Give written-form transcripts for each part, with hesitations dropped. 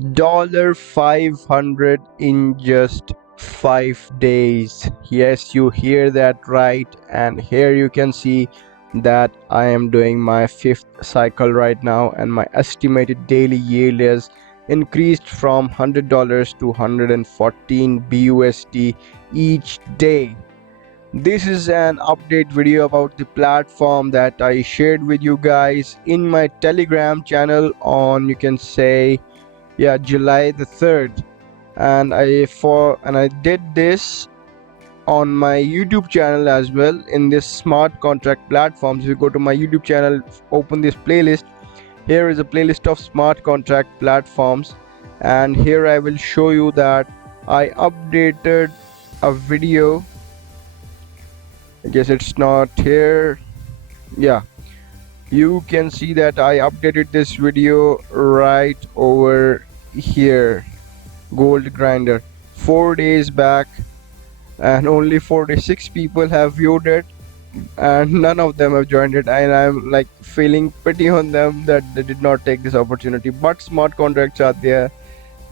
$500 in just 5 days. Yes, you hear that right. And here you can see that I am doing my 5th cycle right now, and my estimated daily yield is increased from $100 to 114 BUSD each day. This is an update video about the platform that I shared with you guys in my Telegram channel on, you can say, yeah, July the 3rd. And I did this on my YouTube channel as well in this smart contract platforms. If you go to my YouTube channel, open this playlist, here is a playlist of smart contract platforms, and here I will show you that I updated a video. I guess it's not here. Yeah, you can see that I updated this video right over here. Goldgrinder 4 days back, and only 46 people have viewed it, and none of them have joined it, and I'm like feeling pity on them that they did not take this opportunity. But smart contracts are there,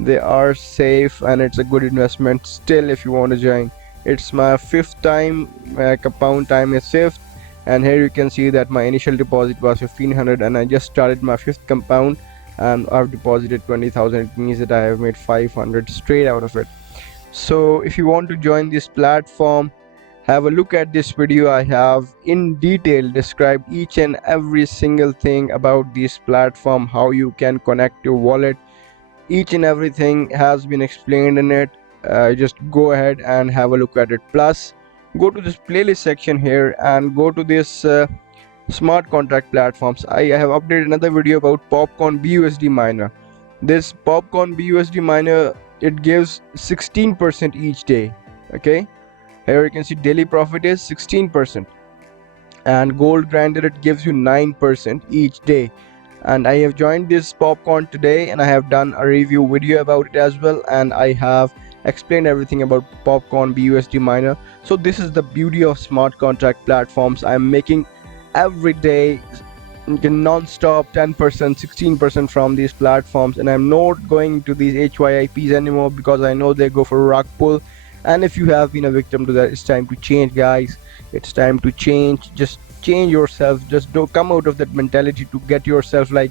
they are safe, and it's a good investment still if you want to join. It's my 5th time, my compound time is 5th, and here you can see that my initial deposit was 1500 and I just started my 5th compound and I've deposited 20,000. It means that I have made 500 straight out of it. So if you want to join this platform, have a look at this video. I have in detail described each and every single thing about this platform, how you can connect your wallet. Each and everything has been explained in it. Just go ahead and have a look at it. Plus, go to this playlist section here and go to this smart contract platforms. I have updated another video about Popcorn BUSD miner. This Popcorn BUSD miner, it gives 16% each day. Okay, here you can see daily profit is 16%, and Goldgrinder, it gives you 9% each day. And I have joined this Popcorn today, and I have done a review video about it as well, and I have explained everything about Popcorn BUSD miner. So this is the beauty of smart contract platforms. I'm making every day non-stop 10%, 16% from these platforms, and I'm not going to these HYIPs anymore because I know they go for rug pull. And if you have been a victim to that, it's time to change, guys. It's time to change. Just change yourself. Just don't come out of that mentality to get yourself like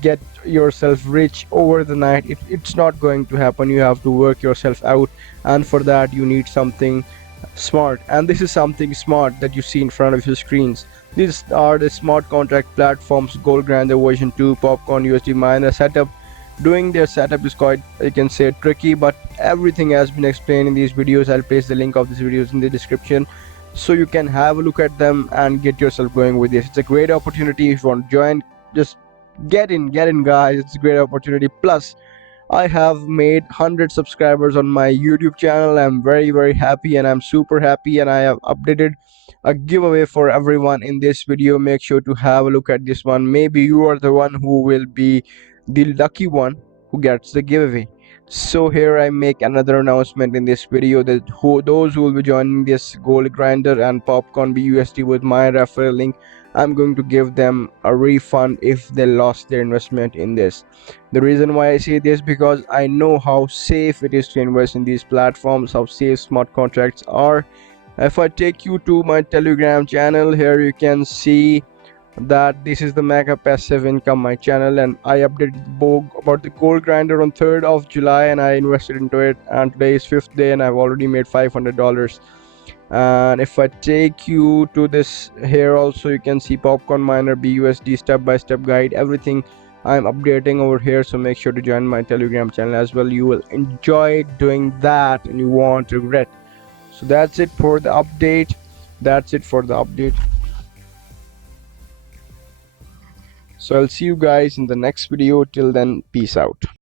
get yourself rich over the night. It's not going to happen. You have to work yourself out, and for that you need something smart. And this is something smart that you see in front of your screens. These are the smart contract platforms: Goldgrinder version 2, Popcorn USD miner setup. Doing their setup is quite, I can say, tricky, but everything has been explained in these videos. I'll place the link of these videos in the description so you can have a look at them and get yourself going with this. It's a great opportunity. If you want to join, just get in guys. It's a great opportunity. Plus, I have made 100 subscribers on my YouTube channel. I'm very happy, and I'm super happy, and I have updated a giveaway for everyone in this video. Make sure to have a look at this one. Maybe you are the one who will be the lucky one who gets the giveaway. So here I make another announcement in this video that those who will be joining this Goldgrinder and Popcorn BUSD with my referral link, I'm going to give them a refund if they lost their investment in this. The reason why I say this, because I know how safe it is to invest in these platforms, how safe smart contracts are. If I take you to my Telegram channel, here you can see that this is the mega passive income, my channel, and I updated about the Goldgrinder on 3rd of July, and I invested into it, and today is 5th day and I've already made $500. And if I take you to this, here also you can see Popcorn miner BUSD step-by-step guide. Everything I'm updating over here, so make sure to join my Telegram channel as well. You will enjoy doing that and you won't regret. So that's it for the update. So I'll see you guys in the next video. Till then, peace out.